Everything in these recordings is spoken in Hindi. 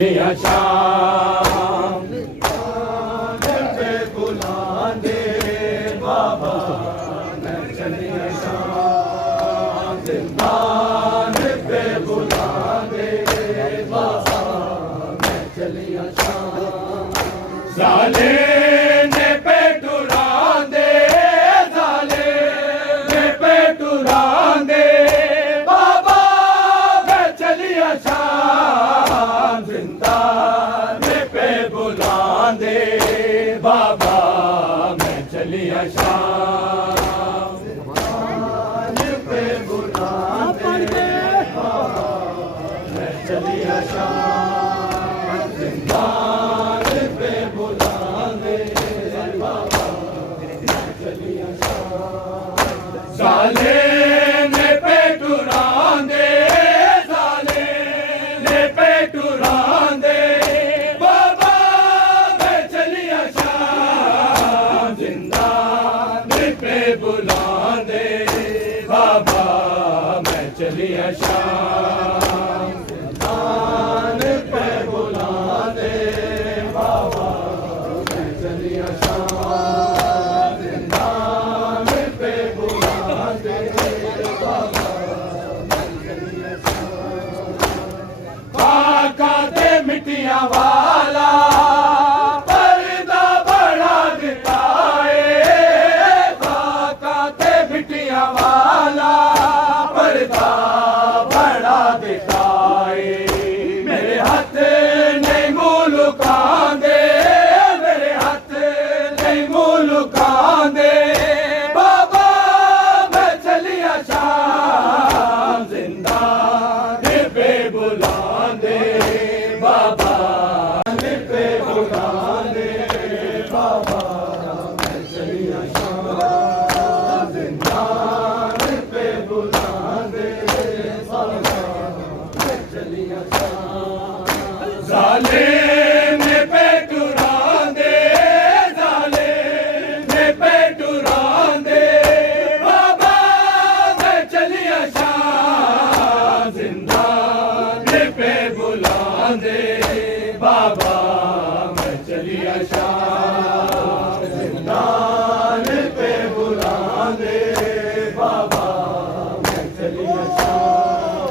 शाम पे बुलाने बाबा मैं चलिया शाम जिंदान पे बुलाने बाबा मैं चलिया शाम साले ने पे टुरा दे साले ने पे टुरा दे बाबा मैं चलिया शाम जिंदान पे बुलाने बाबा मैं चलिया शाम जिंदान पे बुलाने बाबा मैं चलिया शाम जिंदान पे बुलाने बाबा मैं चलिया शाम साले ने पे टुरा दे साले ने पे टुरा दे बाबा मैं चलिया शाम जिंदान पे बुला दे बाबा मैं चलिया शाम जिंदान पे बुला दे बाबा मैं चलिया शाम जिंदान पे बुला दे बाबा मैं चलिया काका दे मिट्टियां वाला पर्दा बड़ा दिखाए काका दे मिट्टियां वाला पर्दा बड़ा दिखाए मेरे हाथ नहीं मुलुका दे मेरे हाथ नहीं मुलुका दे बाबा मैं चलिया शाम जिंदान पे बुला दे बाबा पे बुला दे बाबा मैं चलिया शाम जिंदान पे बुला दे बाबा मैं चलिया शाम साले ने पे टुरा दे साले ने पे टुरा दे बाबा मैं चलिया शाम जिंदान पे बुला दे बाबा मैं चलिया शाम जिंदान पे बुला दे बाबा मैं चलिया शाम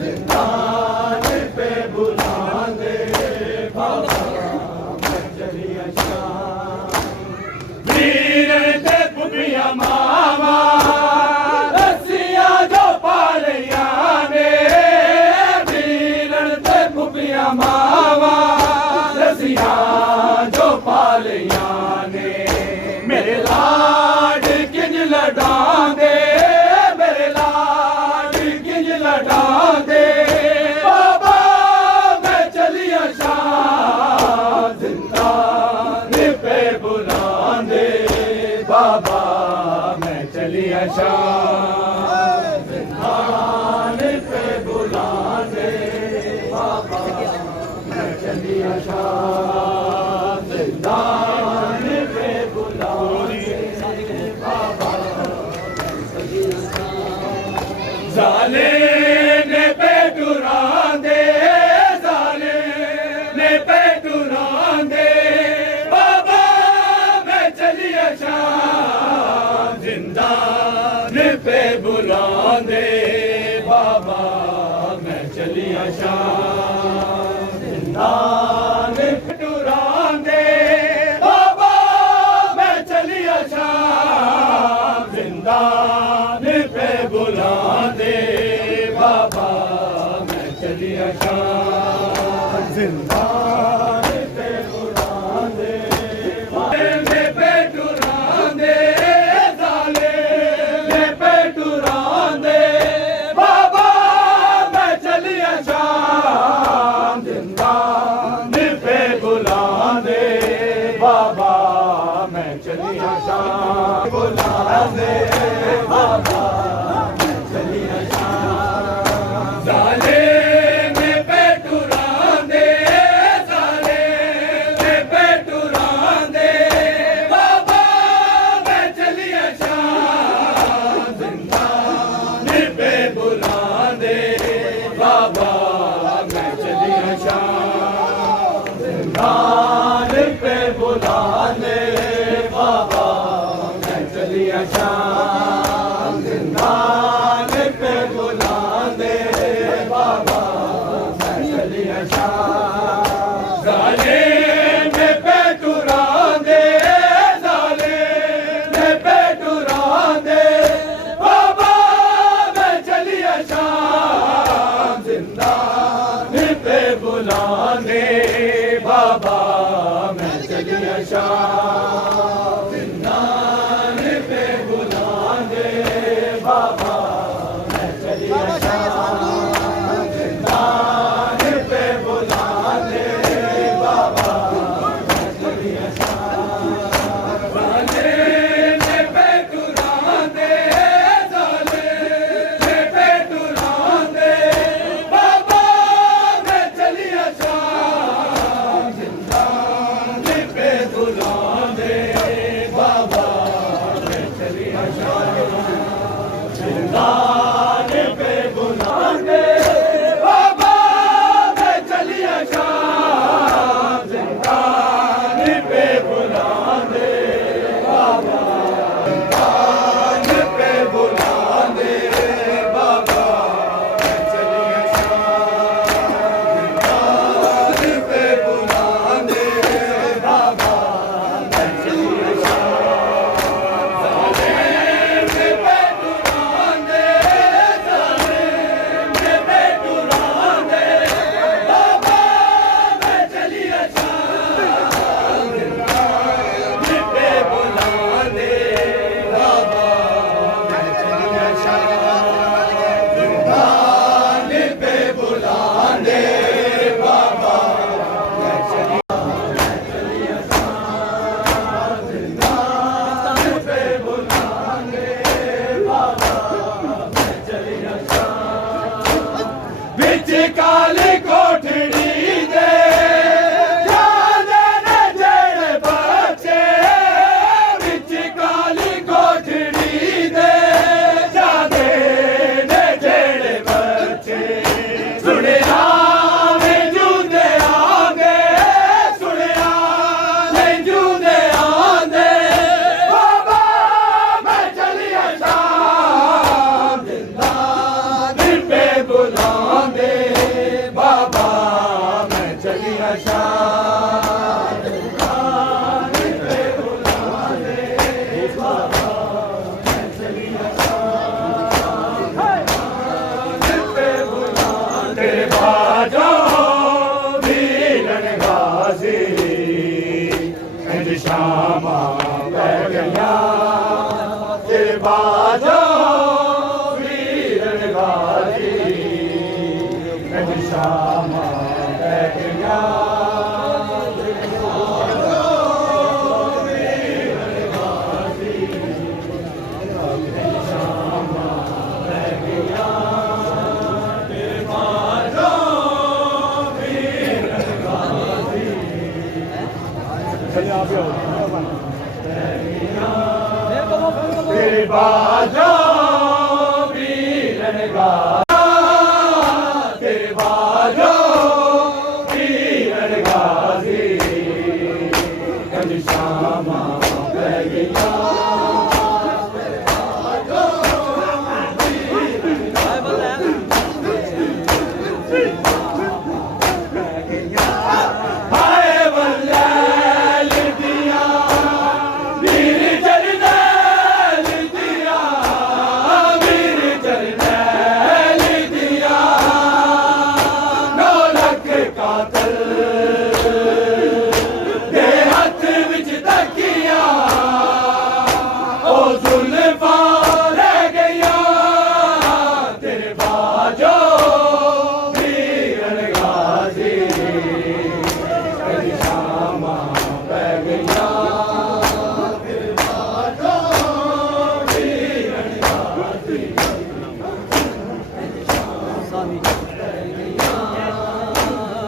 जिंदान पे बुला दे बाबा मैं चलिया शाम वीर ते पुपिया मामा रसिया जो पालिया ने वीर ते पुपिया मामा रसिया जो पालिया ने मेरे लाड किंज लड़ा दे मेरे लाड किंज लड़ा दे बाबा मैं चलिया शाम जिंदान पे बुला दे बाबा मैं चलिया शाम जिंदान पे बुला दे बाबा मैं चलिया शाम जिंदान पे बुला दे बाबा मैं चलिया शाम साले ने पे टुरा दे साले ने पे टुरा दे बाबा मैं चलिया शाम जिंदान पे बुला दे बाबा मैं चलिया शाम जिंदान पे टुरा दे बाबा मैं चलिया शाम जिंदान पे बुला दे बाबा मैं चलिया शाम जिंदान पे बुला दे ने पे टुरा दे साले ने पे टुरा दे बाबा मैं चलिया शाम जिंदान पे बुला दे बाबा मैं चलिया शाम बुला दे बाबा मैं चलिया शाम साले ने पे टुरा दे शामा पै गया तेरे बाजो वीरन गाजी तेरे बाजो वीरन गाजी गंज शामा पै गया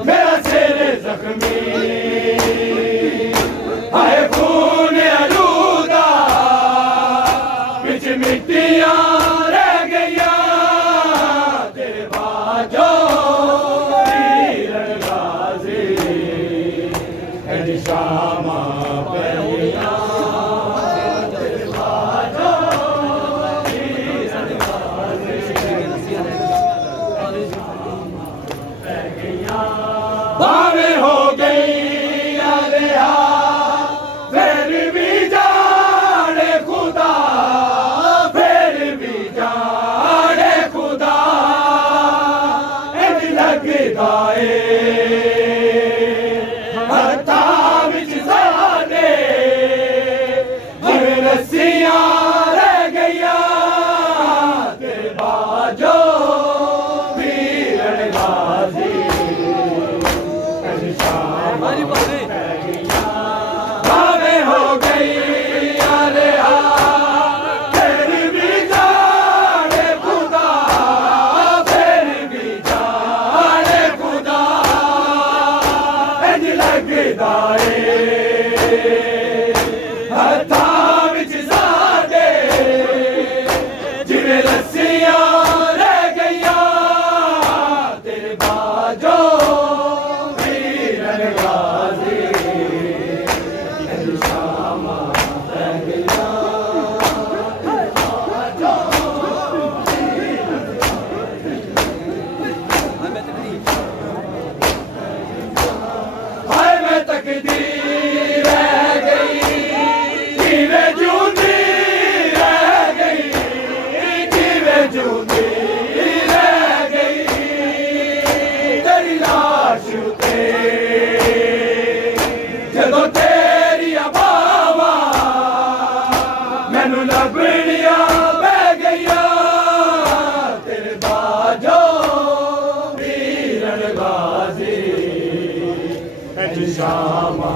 मेरा सिर जख्मी हाय खून आलूदा बिच मिट्टियां रह गईया तेरे बाजो वीरन गाजी गंज शामा पै गया तेरे बाजो वीरन गाजी बावें हो गई अलिया फिर भी जाने खुदा फिर भी जाने खुदा इंज लगदा हत्थां विच साडे जिवें रस्सियां रह गईया तेरे बाजो वीरन गाजी बावें हो गई अलिया फिर भी जाने खुदा फिर भी जाने खुदा इंज लगदा हत्थां विच साडे जिवें रस्सियां रह गईया तेरे बाजो वीरन गाजी गंज शामा पै गया हाय मैं तकदीर रह गई जीवे जूंदी रह गई जीवे जूंदी रह गई तेरी लाश उते जदों तेरी बावां मैनू लभणियां पै गईया तेरे बाजो वीरन गाजी गंज शामा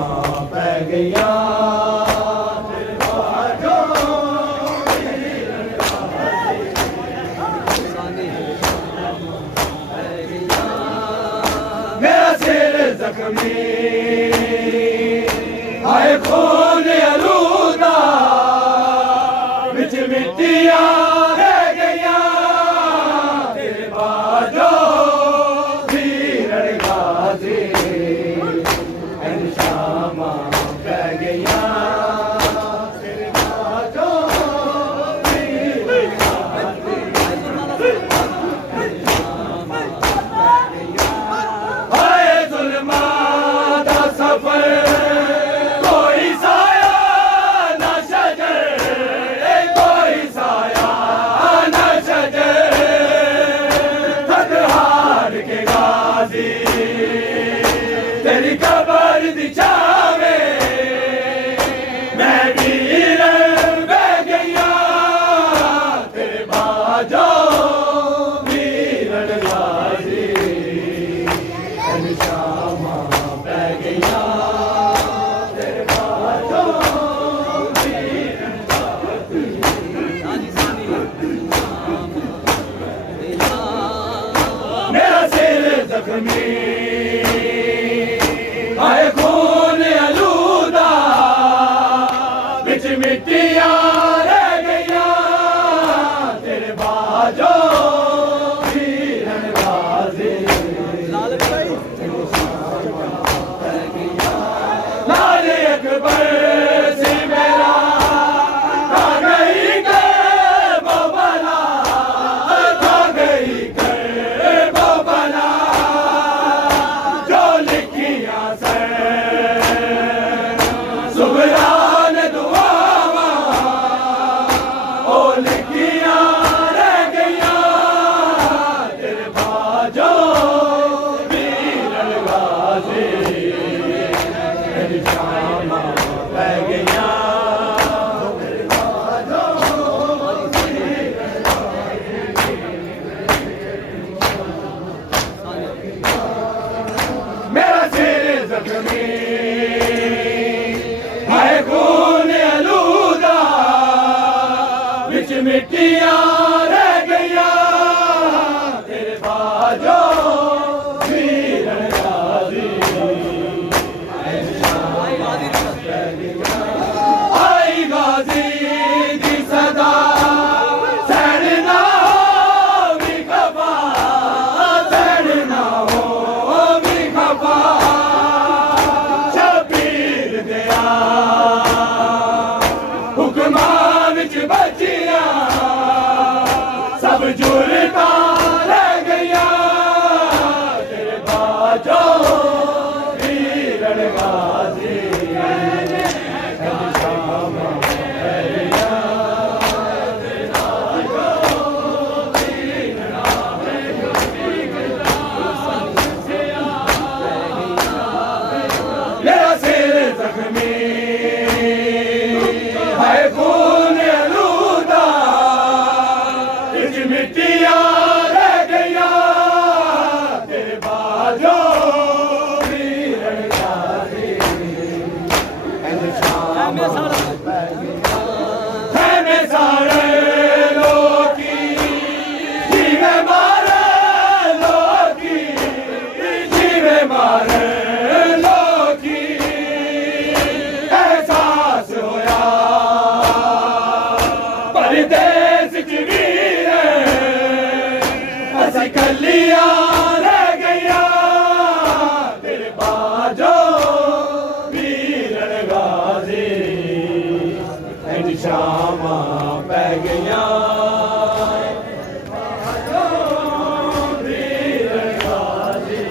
पै गया तेरे बाजो वीरन गाजी मेरा सिर जख्मी हाय खून आलूदा बिच मिट्टियां रह गईया तेरे बाजो वीरन गाजी गंज शामा पै गया तेरे बाजो वीरन गाजी हाय जुल्मां दा सफर कोई साया ਜ਼ਖਮੀ ਹਾਏ ਖੂਨ ਅਲੂਦਾ ਵਿੱਚ ਮਿੱਟੀਆਂ ਰਹਿ ਗਈਆਂ ਤੇਰੇ ਬਾਝੋਂ ਵੀਰਨ ਗਾਜ਼ੀ ਲਾਲ ਅਕਬਰ ਸੀ ਮੇਰਾ ਖਾ ਗਈ ਕਰ ਬਬਲਾ ਖਾ ਗਈ ਕਰ ਬਬਲਾ ਜੋ ਲਿਖੀਆਂ ਸੈਂ ਸੁਬਰਾਨ ਦੁਆਵਾਂ ਉਹ ਲਿਖੀਆਂ ਰਹਿ ਗਈਆਂ ਤੇਰੇ ਬਾਝੋਂ ਵੀਰਨ ਗਾਜ਼ੀ ਤੇਰੀ ਸ਼ਾਮਾਂ ਪੈ ਗਈਆਂ मेरा सिर जख्मी हाय खून आलूदा विच मिट्टियां रह गईयां तेरे बाजों वीरन गाज़ी आई गाज़ी दी सदा सैरना भी खफा सैरना हो भी खफा शबीर दिया हुक्मां विच बचियां सब जुरतां रह गईयां तेरे बाजों वीरन गाज़ी मेरा सिर जख्मी हाय खून आलूदा विच मिट्टियां रह गईयां तेरे बाजों वीरन गाज़ी में सारे लोकी जीवे मारे लोकी जीवे मारे लोकी एहसास होया परदेस च वीर असीं कलियां रह गईयां तेरे बाजों वीरन गाज़ी इंज शामां पै गईयां वीरन गाज़ी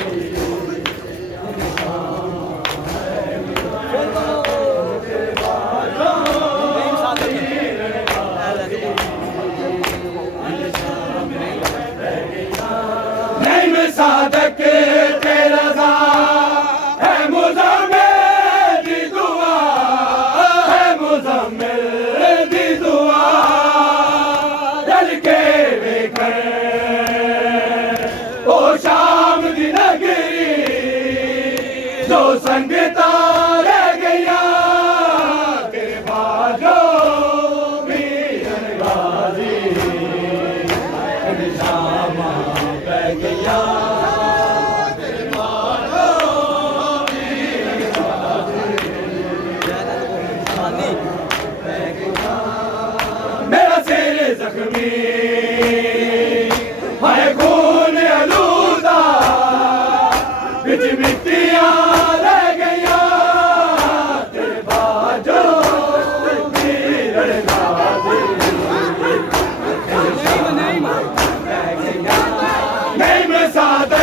नईम सादक तेरा ज़ा है मुज़म्मिल दी दुआ है मुज़म्मिल दी दुआ डल के वेखण ओ शाम दी नगरी जो संगतां रह गईयां तेरे बाजों वीरन गाज़ी इंज शामां पै गईयां मेरा सिर जख्मी हाय खून आलूदा विच मिट्टियां रह गईयां तेरे बाजों वीरन गाज़ी नहीं मैं सादा